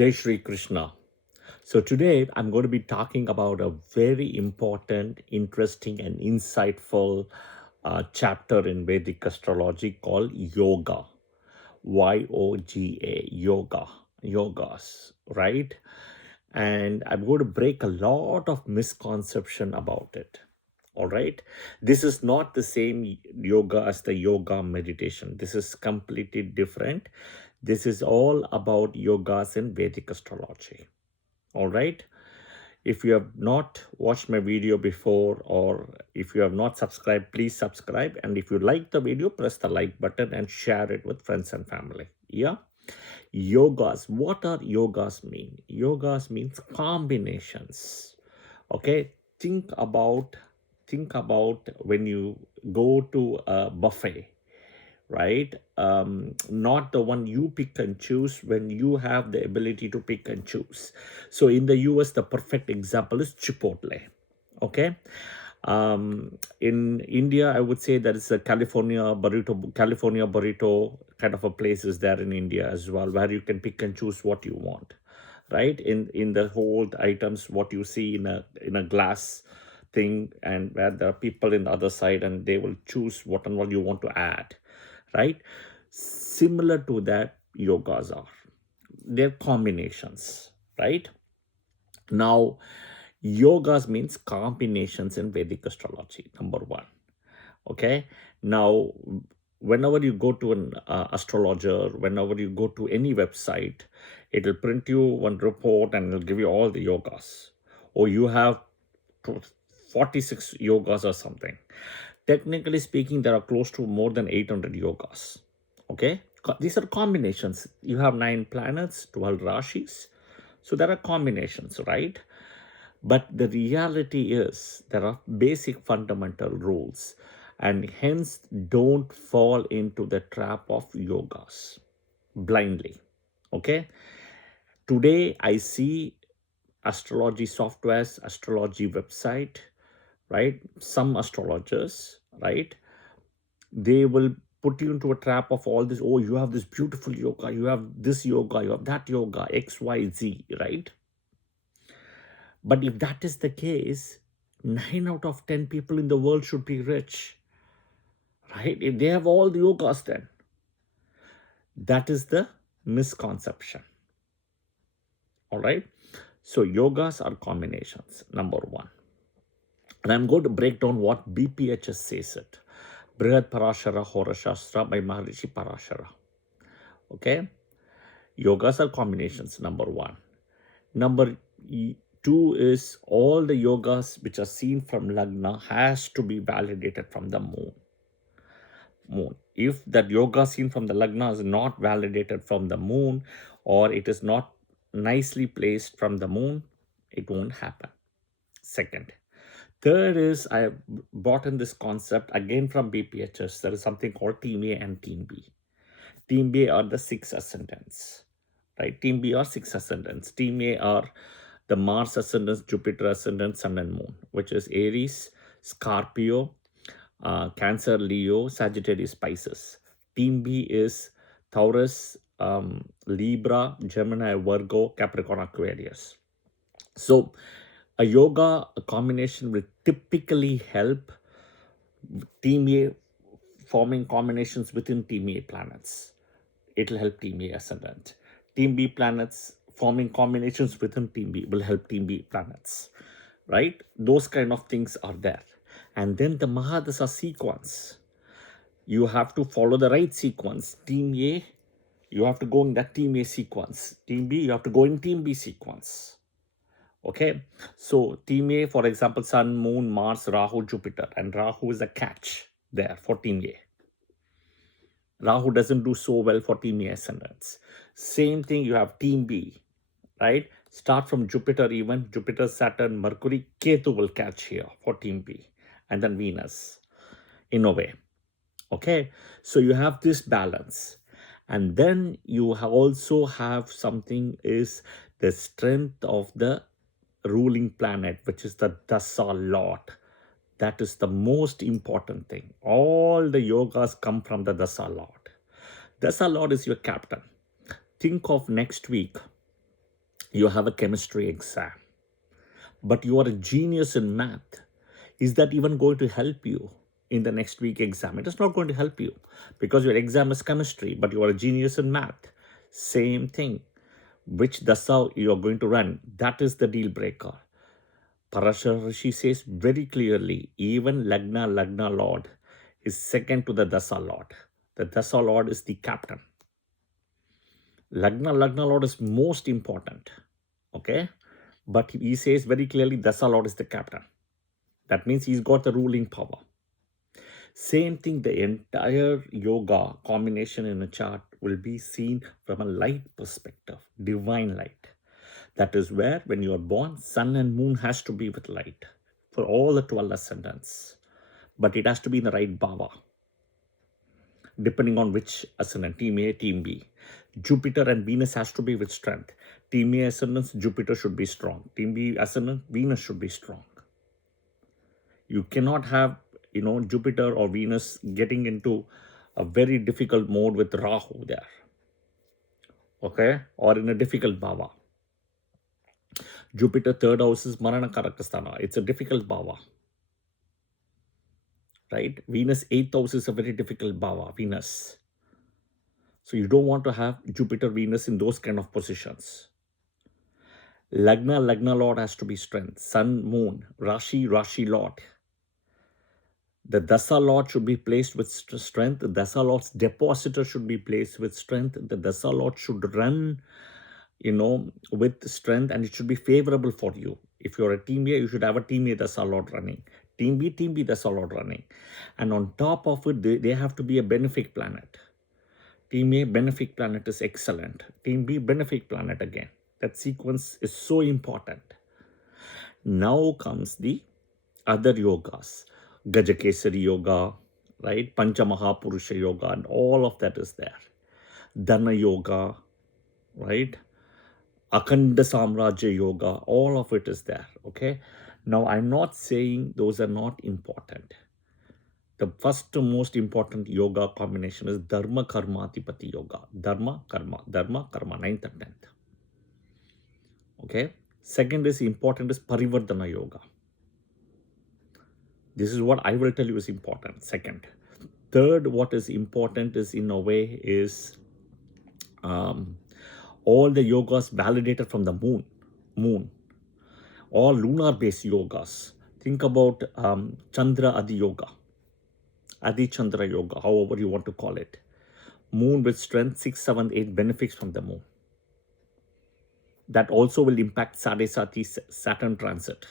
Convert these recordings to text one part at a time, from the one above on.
Jai Shri Krishna. So today I'm going to be talking about a very important, interesting, and insightful chapter in Vedic astrology called yoga. YOGA, yoga, yogas, right? And I'm going to break a lot of misconception about it. All right. This is not the same yoga as the yoga meditation. This is completely different. This is all about yogas in Vedic astrology. All right. If you have not watched my video before, or if you have not subscribed, please subscribe. And if you like the video, press the like button and share it with friends and family. Yeah. Yogas. What are yogas mean? Yogas means combinations. Okay. Think about when you go to a buffet, right? Not the one you pick and choose, when you have the ability to pick and choose. So in the US, the perfect example is Chipotle. Okay. In India, I would say that it's a California burrito kind of a place is there in India as well, where you can pick and choose what you want, right? In the whole items, what you see in a glass thing, and where there are people in the other side, and they will choose what and what you want to add, right? Similar to that, yogas are. They're combinations, right? Now, yogas means combinations in Vedic astrology, number one. Okay. Now, whenever you go to an astrologer, whenever you go to any website, it will print you one report and it'll give you all the yogas. Or you have 46 yogas or something. Technically speaking, there are close to more than 800 yogas. Okay. These are combinations. You have 9 planets, 12 rashis. So there are combinations, right? But the reality is there are basic fundamental rules, and hence don't fall into the trap of yogas blindly. Okay. Today I see astrology softwares, astrology website, right? Some astrologers, right? They will put you into a trap of all this. Oh, you have this beautiful yoga, you have this yoga, you have that yoga, XYZ, right? But if that is the case, 9 out of 10 people in the world should be rich, right? If they have all the yogas, then that is the misconception. All right. So yogas are combinations, number one. And I'm going to break down what BPHS says it. Brihad Parashara Hora Shastra by Maharishi Parashara. Okay. Yogas are combinations, number one. Number two is all the yogas which are seen from Lagna has to be validated from the moon. If that yoga seen from the Lagna is not validated from the moon, or it is not nicely placed from the moon, it won't happen. Second. Third is, I have brought in this concept again from BPHS. There is something called Team A and Team B. Team B are the 6 ascendants, right? Team B are 6 ascendants. Team A are the Mars ascendants, Jupiter ascendants, Sun and Moon, which is Aries, Scorpio, Cancer, Leo, Sagittarius, Pisces. Team B is Taurus, Libra, Gemini, Virgo, Capricorn, Aquarius. So a yoga combination will typically help Team A forming combinations within Team A planets. It will help Team A ascendant. Team B planets forming combinations within Team B will help Team B planets, right? Those kind of things are there. And then the Mahadasa sequence. You have to follow the right sequence. Team A, you have to go in that Team A sequence. Team B, you have to go in Team B sequence. Okay. So Team A, for example, Sun, Moon, Mars, Rahu, Jupiter. And Rahu is a catch there for Team A. Rahu doesn't do so well for Team A ascendants. Same thing, you have Team B, right? Start from Jupiter even. Jupiter, Saturn, Mercury, Ketu will catch here for Team B. And then Venus in a way. Okay. So you have this balance. And then you also have something is the strength of the ruling planet, which is the Dasa Lord. That is the most important thing. All the yogas come from the Dasa Lord. Dasa Lord is your captain. Think of next week. You have a chemistry exam, but you are a genius in math. Is that even going to help you in the next week exam? It is not going to help you because your exam is chemistry, but you are a genius in math. Same thing. Which dasa you are going to run, that is the deal breaker. Parashar Rishi says very clearly, even Lagna Lord is second to the Dasa Lord. The Dasa Lord is the captain. Lagna Lord is most important. Okay? But he says very clearly Dasa Lord is the captain. That means he's got the ruling power. Same thing, the entire yoga combination in a chart will be seen from a light perspective, divine light. That is where, when you are born, sun and moon has to be with light for all the 12 ascendants. But it has to be in the right bhava, depending on which ascendant, team A, team B. Jupiter and Venus has to be with strength. Team A ascendants, Jupiter should be strong. Team B ascendant, Venus should be strong. You cannot have, Jupiter or Venus getting into a very difficult mode with Rahu there. Okay? Or in a difficult bhava. Jupiter third house is Marana Karakasthana. It's a difficult bhava. Right? Venus 8th house is a very difficult bhava, Venus. So you don't want to have Jupiter, Venus in those kind of positions. Lagna Lord has to be strength. Sun, Moon, Rashi Lord. The Dasa Lord should be placed with strength. The Dasa Lord's depositor should be placed with strength. The Dasa Lord should run, with strength, and it should be favorable for you. If you're a team A, you should have a team A Dasa Lord running. Team B Dasa Lord running. And on top of it, they have to be a benefic planet. Team A benefic planet is excellent. Team B benefic planet again. That sequence is so important. Now comes the other yogas. Gajakesari yoga, right? Panchamaha yoga, and all of that is there. Dana yoga, right? Akhanda Samrajya yoga, all of it is there. Okay. Now, I'm not saying those are not important. The first most important yoga combination is Dharma Karma Adhipati yoga. Dharma Karma, 9th and 10th. Okay. Second is important is Parivardhana yoga. This is what I will tell you is important. Second. Third, what is important is, in a way, is all the yogas validated from the moon. All lunar based yogas. Think about Chandra Adi yoga, Adi Chandra yoga, however you want to call it. Moon with strength, 6, 7, 8 benefits from the moon. That also will impact Sadesati Saturn transit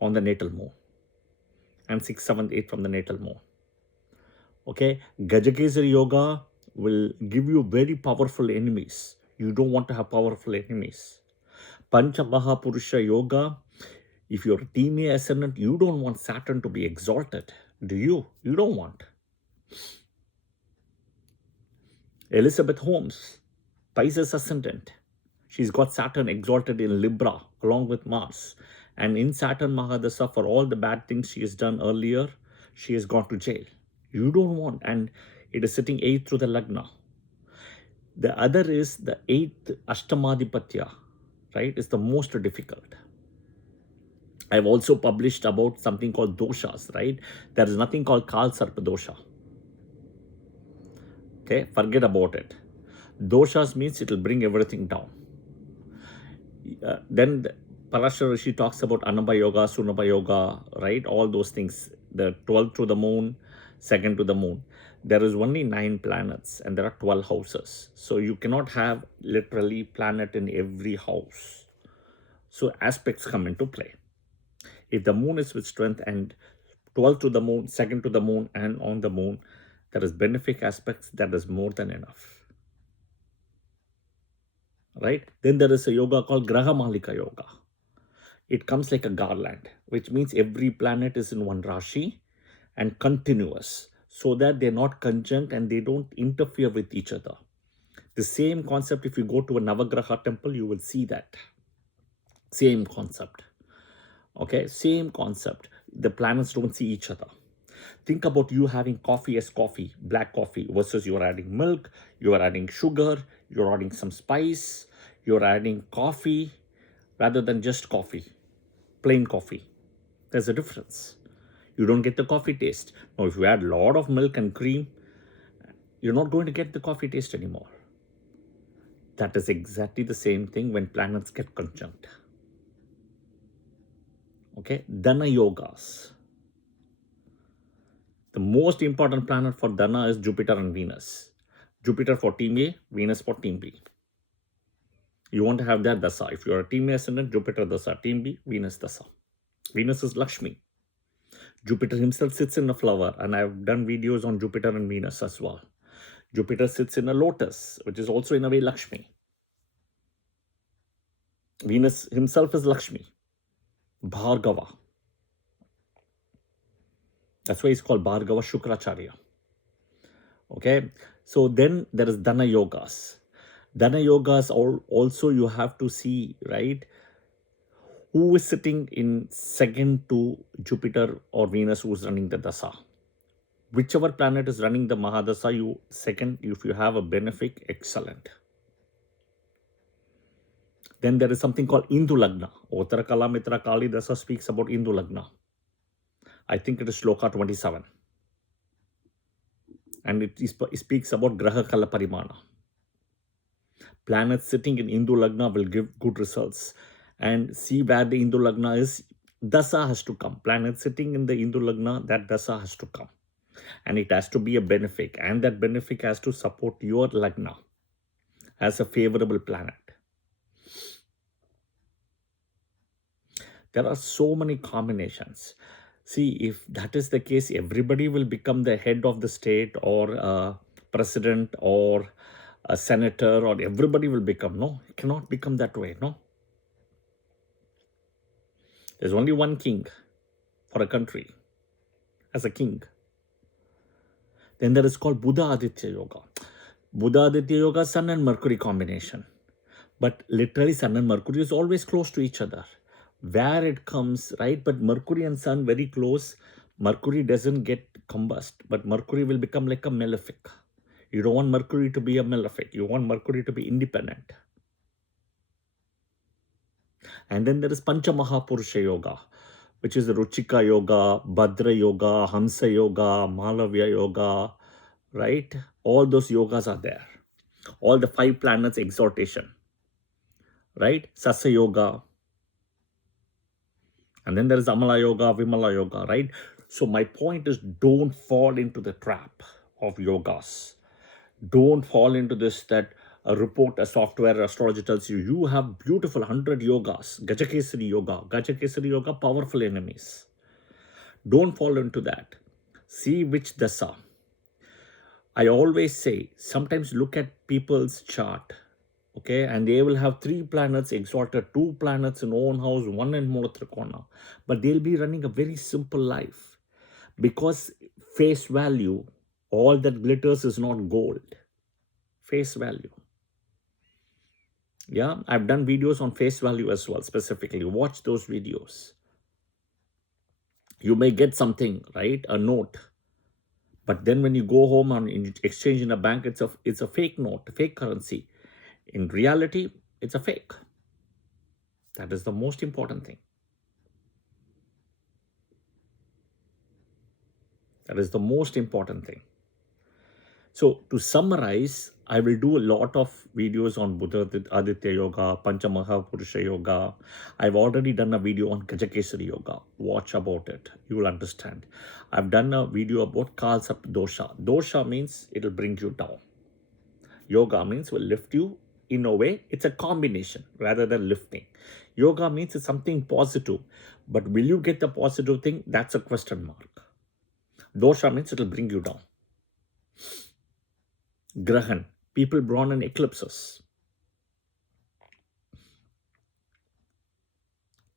on the natal moon. And 6, 7, 8 from the natal moon. Okay, Gajakesari yoga will give you very powerful enemies. You don't want to have powerful enemies. Panchamaha yoga, if you're a team A ascendant, you don't want Saturn to be exalted. Do you? You don't want. Elizabeth Holmes, Pisces ascendant. She's got Saturn exalted in Libra along with Mars. And in Saturn Mahadasa, for all the bad things she has done earlier, she has gone to jail. You don't want. And it is sitting 8th through the Lagna. The other is the 8th Ashtamadipatya, right? Is the most difficult. I've also published about something called doshas, right? There is nothing called Kal Sarpa dosha. Okay, forget about it. Doshas means it will bring everything down. Then Parashar Rishi talks about Anabha Yoga, Sunabha Yoga, right? All those things. The 12th to the moon, second to the moon. There is only 9 planets and there are 12 houses. So you cannot have literally planet in every house. So aspects come into play. If the moon is with strength and 12th to the moon, second to the moon, and on the moon, there is benefic aspects, that is more than enough. Right? Then there is a yoga called Graha Malika yoga. It comes like a garland, which means every planet is in one Rashi and continuous, so that they're not conjunct and they don't interfere with each other. The same concept, if you go to a Navagraha temple, you will see that. Same concept. Okay, same concept. The planets don't see each other. Think about you having coffee as coffee, black coffee, versus you're adding milk, you're adding sugar, you're adding some spice, you're adding coffee rather than just coffee, plain coffee. There's a difference. You don't get the coffee taste. Now, if you add a lot of milk and cream, you're not going to get the coffee taste anymore. That is exactly the same thing when planets get conjunct. Okay, Dana yogas. The most important planet for Dana is Jupiter and Venus. Jupiter for team A, Venus for team B. You want to have that Dasa. If you're a team A ascendant, Jupiter Dasa. Team B, Venus Dasa. Venus is Lakshmi. Jupiter himself sits in a flower, and I've done videos on Jupiter and Venus as well. Jupiter sits in a lotus, which is also in a way Lakshmi. Venus himself is Lakshmi. Bhargava. That's why he's called Bhargava Shukracharya. Okay, so then there is Dana yogas. Dana yogas also you have to see, right, who is sitting in second to Jupiter or Venus, who's running the dasa. Whichever planet is running the Mahadasa, you second, if you have a benefic, excellent. Then there is something called Indu Lagna. Uttara Kala Mitra Kali Dasa speaks about Indu Lagna. I think it is Shloka 27. And it speaks about Graha Kala Parimana. Planets sitting in Indu Lagna will give good results. And see where the Indu Lagna is, Dasa has to come. Planet sitting in the Indu Lagna, that Dasa has to come. And it has to be a benefic. And that benefic has to support your Lagna as a favorable planet. There are so many combinations. See, if that is the case, everybody will become the head of the state or a president or a senator, or everybody will become. No, it cannot become that way. No. There's only one king for a country as a king. Then there is called Buddha Aditya Yoga. Buddha Aditya Yoga, Sun and Mercury combination. But literally Sun and Mercury is always close to each other. Where it comes, right? But Mercury and Sun very close. Mercury doesn't get combust, but Mercury will become like a malefic. You don't want Mercury to be a malefic. You want Mercury to be independent. And then there is Pancha Mahapurusha Yoga, which is the Ruchika Yoga, Bhadra Yoga, Hamsa Yoga, Malavya Yoga, right? All those yogas are there. All the 5 planets exhortation, right? Sasa Yoga. And then there is Amala Yoga, Vimala Yoga, right? So my point is, don't fall into the trap of yogas. Don't fall into this that a report, a software, astrology tells you, you have beautiful 100 yogas, Gajakesari Yoga, powerful enemies. Don't fall into that. See which dasa. I always say, sometimes look at people's chart, okay, and they will have 3 planets exalted, 2 planets in own house, 1 in Monotrikona, but they'll be running a very simple life because face value, all that glitters is not gold. Face value. Yeah, I've done videos on face value as well, specifically. Watch those videos. You may get something, right? A note. But then when you go home and exchange in a bank, it's a fake note, fake currency. In reality, it's a fake. That is the most important thing. That is the most important thing. So to summarize, I will do a lot of videos on Buddha Aditya Yoga, Pancha Mahapurusha Yoga. I've already done a video on Gajakesari Yoga. Watch about it. You will understand. I've done a video about Kalsap Dosa. Dosa means it will bring you down. Yoga means will lift you. In a way, it's a combination rather than lifting. Yoga means it's something positive. But will you get the positive thing? That's a question mark. Dosha means it will bring you down. Grahan, people born in eclipses,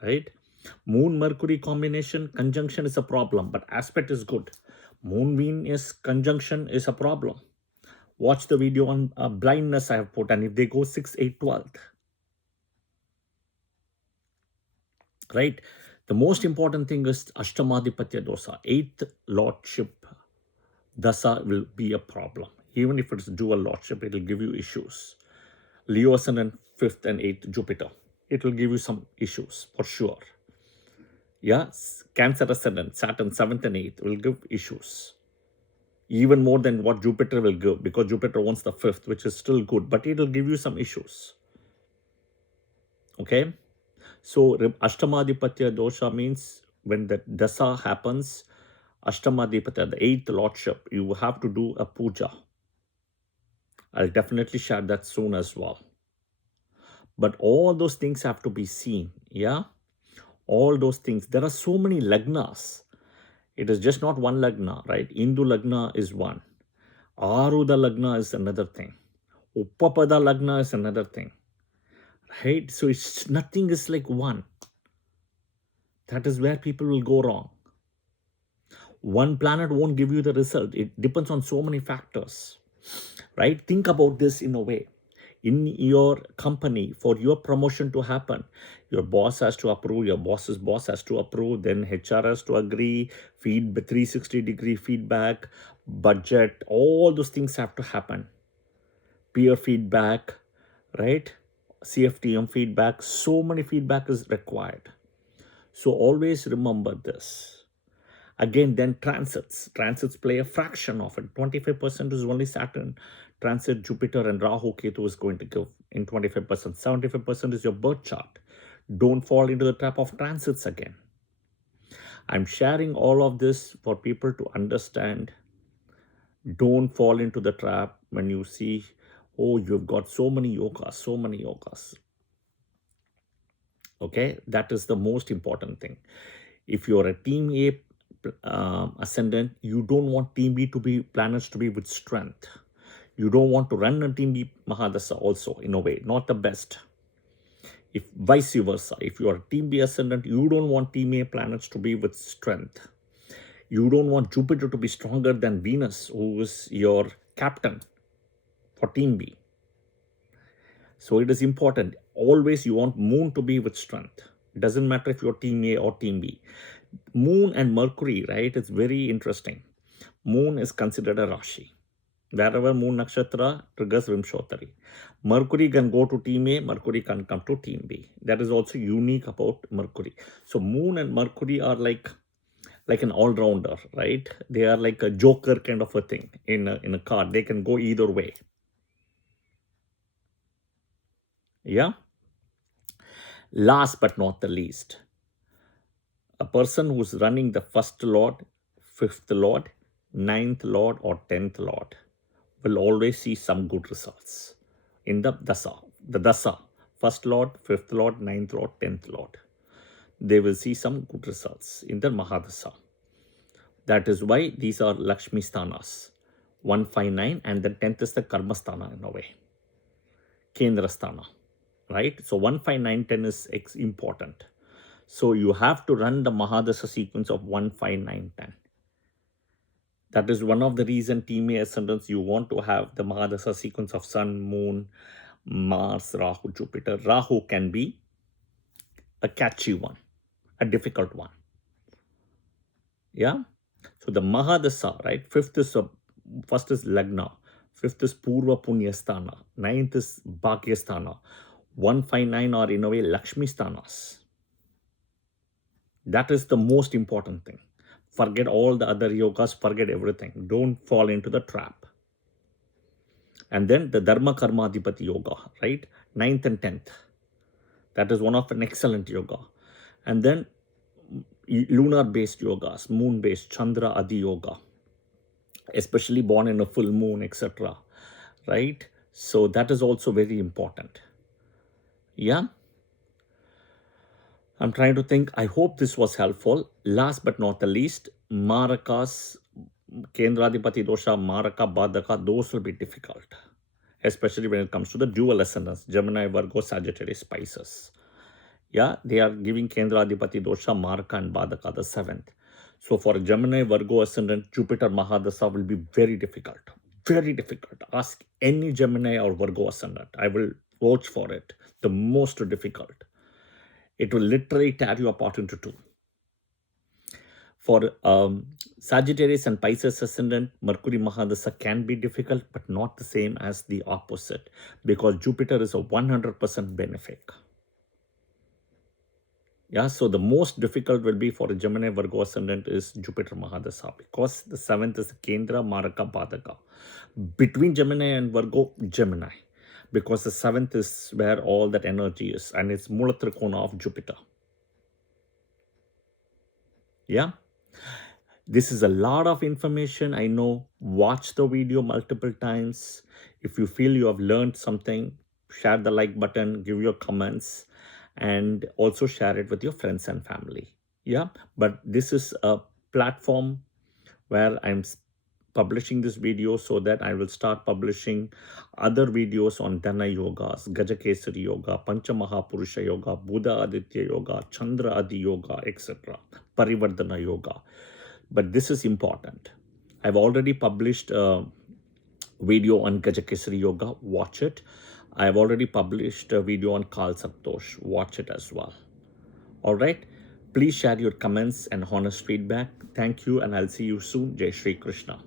right? Moon Mercury combination, conjunction is a problem, but aspect is good. Moon Venus conjunction is a problem. Watch the video on blindness I have put, and if they go 6, 8, 12, right? The most important thing is Ashtamadipatya Dosa, 8th lordship dasa will be a problem. Even if it's dual lordship, it will give you issues. Leo ascendant, 5th and 8th Jupiter. It will give you some issues for sure. Yeah, Cancer ascendant, Saturn 7th and 8th will give issues. Even more than what Jupiter will give, because Jupiter wants the 5th, which is still good, but it will give you some issues. Okay? So Ashtamadipatya dosha means when the dasa happens, Ashtamadipatya, the 8th lordship, you have to do a puja. I'll definitely share that soon as well. But all those things have to be seen. Yeah? All those things. There are so many lagnas. It is just not one lagna, right? Hindu lagna is one. Aruda lagna is another thing. Uppapada lagna is another thing. Right? So it's nothing is like one. That is where people will go wrong. One planet won't give you the result. It depends on so many factors. Right? Think about this in a way. In your company, for your promotion to happen, your boss has to approve, your boss's boss has to approve, then HR has to agree, 360-degree feedback, budget, all those things have to happen. Peer feedback, right? CFTM feedback, so many feedback is required. So always remember this. Again, then transits. Transits play a fraction of it. 25% is only Saturn transit, Jupiter and Rahu Ketu is going to give in 25%. 75% is your birth chart. Don't fall into the trap of transits again. I'm sharing all of this for people to understand. Don't fall into the trap when you see, oh, you've got so many yogas, so many yogas. Okay, that is the most important thing. If you're a team A ascendant, you don't want team B to be planets to be with strength. You don't want to run a team B Mahadasa also, in a way, not the best. If vice versa, if you are a team B ascendant, you don't want team A planets to be with strength. You don't want Jupiter to be stronger than Venus, who is your captain for team B. So it is important. Always you want moon to be with strength. It doesn't matter if you're team A or team B. Moon and Mercury, right? It's very interesting. Moon is considered a Rashi. Wherever Moon Nakshatra triggers Vimshottari. Mercury can go to team A, Mercury can come to team B. That is also unique about Mercury. So Moon and Mercury are like an all-rounder, right? They are like a joker kind of a thing in a card. They can go either way. Yeah? Last but not the least, a person who's running the 1st Lord, 5th Lord, 9th Lord or 10th Lord will always see some good results in the Dasa. The Dasa, 1st Lord, 5th Lord, 9th Lord, 10th Lord. They will see some good results in their Mahadasa. That is why these are Lakshmi Sthanas, 159, and the 10th is the Karma Sthana in a way, Kendra Sthana, right? So 159, 10 is important. So you have to run the Mahadasa sequence of 1, 5, 9, 10. That is one of the reason team A ascendants you want to have the Mahadasa sequence of Sun, Moon, Mars, Rahu, Jupiter. Rahu can be a catchy one, a difficult one. Yeah. So the Mahadasa, right? First is Lagna, 5th is Purva Punyasthana, 9th is Bhagyasthana, 159 are in a way Lakshmi Sthanas. That is the most important thing. Forget all the other yogas, forget everything. Don't fall into the trap. And then the Dharma Karma Adhipati Yoga, right? 9th and 10th. That is one of an excellent yoga. And then lunar-based yogas, moon-based, Chandra Adi Yoga, especially born in a full moon, etc. Right? So that is also very important. Yeah? I'm trying to think. I hope this was helpful. Last but not the least, Marakas, Kendradipati Dosha, Maraka, Badaka, those will be difficult, especially when it comes to the dual ascendants, Gemini, Virgo, Sagittarius, Pisces. Yeah, they are giving Kendradipati Dosha, Maraka and Badaka, the 7th. So for a Gemini, Virgo ascendant, Jupiter Mahadasa will be very difficult. Very difficult. Ask any Gemini or Virgo ascendant. I will vouch for it. The most difficult. It will literally tear you apart into two. For Sagittarius and Pisces ascendant, Mercury Mahadasa can be difficult, but not the same as the opposite, because Jupiter is a 100% benefic. Yeah, so the most difficult will be for a Gemini Virgo ascendant is Jupiter Mahadasa, because the 7th is Kendra Maraka Padaka. Between Gemini and Virgo, Gemini, because the 7th is where all that energy is, and it's Mula Trikona of Jupiter. Yeah. This is a lot of information. I know. Watch the video multiple times. If you feel you have learned something, share the like button, give your comments, and also share it with your friends and family. Yeah, but this is a platform where I'm publishing this video so that I will start publishing other videos on Dana Yogas, Gajakesari Yoga, Panchamahapurusha Yoga, Buddha Aditya Yoga, Chandra Adi Yoga, etc. Parivardhana Yoga. But this is important. I've already published a video on Gajakesari Yoga. Watch it. I've already published a video on Kal Saptosh. Watch it as well. All right. Please share your comments and honest feedback. Thank you, and I'll see you soon. Jai Shri Krishna.